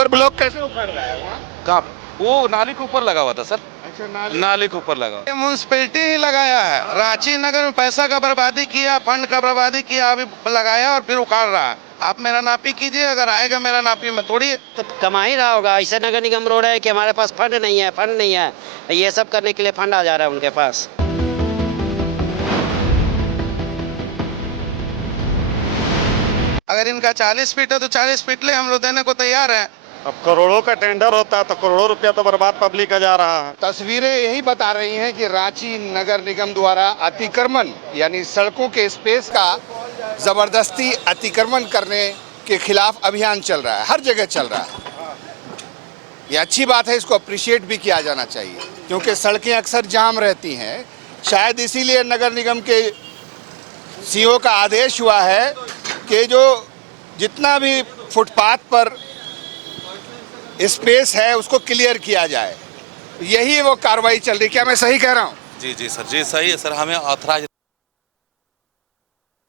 Favour block कैसे उखड़ रहा है वहाँ? कहाँ पे? वो नाली के ऊपर लगा हुआ था सर, अच्छा, नाली के ऊपर लगा हुआ। म्यूनसिपैलिटी ही लगाया है। रांची नगर में पैसा का बर्बादी किया, फंड का बर्बादी किया, अभी लगाया और फिर उखाड़ रहा है। आप मेरा नापी कीजिए, अगर आएगा मेरा नापी में तोड़िए। तो कमा ही रहा होगा। ऐसे नगर निगम रोड है कि हमारे पास फंड नहीं है, ये सब करने के लिए फंड आ जा रहा है उनके पास। अगर इनका 40 फीट है तो 40 फीट ले, हम लोग देने को तैयार हैं। अब करोड़ों का टेंडर होता है तो करोड़ों रुपया तो बर्बाद पब्लिक का जा रहा है। तस्वीरें यही बता रही हैं कि रांची नगर निगम द्वारा अतिक्रमण यानी सड़कों के स्पेस का जबरदस्ती अतिक्रमण करने के खिलाफ अभियान चल रहा है, हर जगह चल रहा है। ये अच्छी बात है, इसको अप्रिशिएट भी किया जाना चाहिए क्योंकि सड़कें अक्सर जाम रहती हैं। शायद इसीलिए नगर निगम के सीईओ का आदेश हुआ है कि जो जितना भी फुटपाथ पर स्पेस है उसको क्लियर किया जाए। यही वो कार्रवाई चल रही। क्या मैं सही कह रहा हूँ? जी जी सर, जी सही है सर। हमें ऑथराइज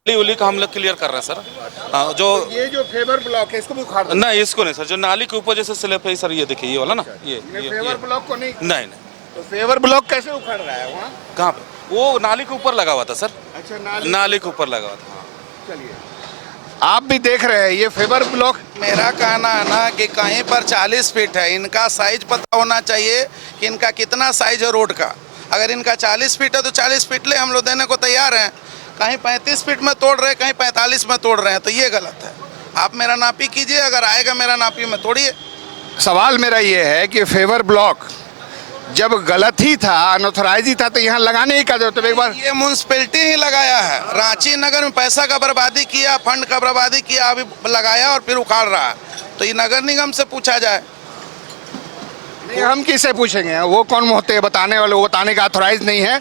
उली का हम लोग क्लियर कर रहे हैं सर। जो ये जो फेवर ब्लॉक है इसको भी उखाड़ दो। नहीं, इसको नहीं सर, जो नाली के ऊपर जैसे स्लैब है सर, ये देखिए ये वाला ना, ये फेवर ब्लॉक को नहीं? नहीं। तो फेवर ब्लॉक कैसे उखड़ रहा है वहाँ? कहाँ पे? वो नाली के ऊपर लगा हुआ था सर, अच्छा, नाली के ऊपर लगा हुआ था। चलिए, आप भी देख रहे हैं ये फेवर ब्लॉक। मेरा कहना है ना कि कहीं पर 40 फीट है, इनका साइज पता होना चाहिए कि इनका कितना साइज है रोड का। अगर इनका 40 फीट है तो 40 फीट ले, हम लोग देने को तैयार हैं। कहीं 35 फीट में तोड़ रहे हैं, कहीं 45 में तोड़ रहे हैं, तो ये गलत है। आप मेरा नापी कीजिए, अगर आएगा मेरा नापी में तोड़िए। सवाल मेरा ये है कि फेवर ब्लॉक जब गलत ही था, अनऑथराइज ही था, तो यहाँ लगाने ही का जरूरत है। एक बार ये म्यूनसिपैलिटी ही लगाया है। रांची नगर में पैसा का बर्बादी किया, फंड का बर्बादी किया, अभी लगाया और फिर उखाड़ रहा है। तो ये नगर निगम से पूछा जाए। हम किससे पूछेंगे? वो कौन होते हैं बताने वाले? वो बताने का ऑथराइज नहीं है।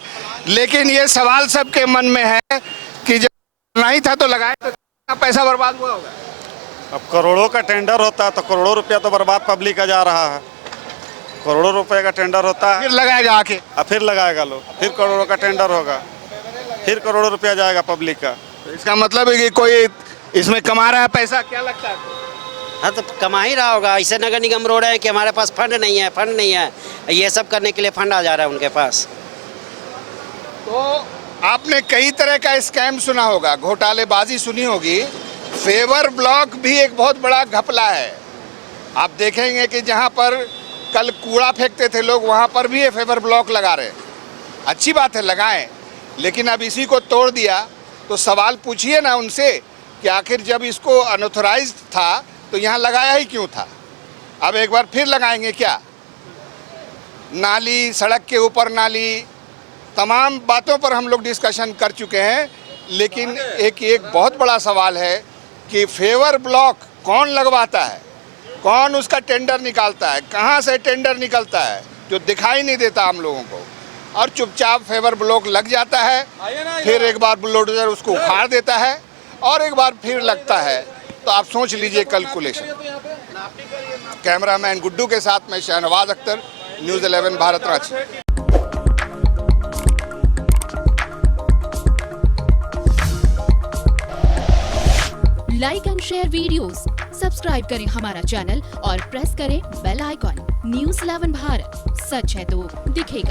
लेकिन ये सवाल सबके मन में है कि जब नहीं था तो लगाया तो कितना पैसा बर्बाद हुआ होगा। अब करोड़ों का टेंडर होता है तो करोड़ों रुपया तो बर्बाद पब्लिक का जा रहा है। करोड़ों रुपए का टेंडर होता है, फिर लगाएगा आके, अब फिर लगाएगा लोग, फिर करोड़ों का टेंडर होगा, फिर करोड़ों रुपया जाएगा पब्लिक का। तो इसका मतलब है कि कोई इसमें कमा रहा है पैसा। क्या लगता है? हाँ, तो कमा ही रहा होगा। ऐसे नगर निगम रोड है कि हमारे पास फंड नहीं है, ये सब करने के लिए फंड आ जा रहा है उनके पास। तो आपने कई तरह का स्कैम सुना होगा, घोटालेबाजी सुनी होगी। फेवर ब्लॉक भी एक बहुत बड़ा घपला है। आप देखेंगे कि जहाँ पर कल कूड़ा फेंकते थे लोग, वहाँ पर भी ये फेवर ब्लॉक लगा रहे। अच्छी बात है, लगाएं, लेकिन अब इसी को तोड़ दिया तो सवाल पूछिए ना उनसे कि आखिर जब इसको अनऑथराइज्ड था तो यहाँ लगाया ही क्यों था? अब एक बार फिर लगाएंगे क्या? नाली, सड़क के ऊपर नाली, तमाम बातों पर हम लोग डिस्कशन कर चुके हैं। लेकिन एक बहुत बड़ा सवाल है कि फेवर ब्लॉक कौन लगवाता है, कौन उसका टेंडर निकालता है, कहाँ से टेंडर निकलता है, जो दिखाई नहीं देता हम लोगों को। और चुपचाप फेवर ब्लॉक लग जाता है, फिर एक बार बुलडोजर उसको उखाड़ देता है और एक बार फिर लगता है। तो आप सोच लीजिए कैलकुलेशन। कैमरामैन गुड्डू के साथ मैं Shahnawaz Akhtar, news 11 Bharat Ranchi. Like and share videos, subscribe करें हमारा चैनल और प्रेस करें बेल आइकॉन। न्यूज़ 11 भारत, सच है तो दिखेगा।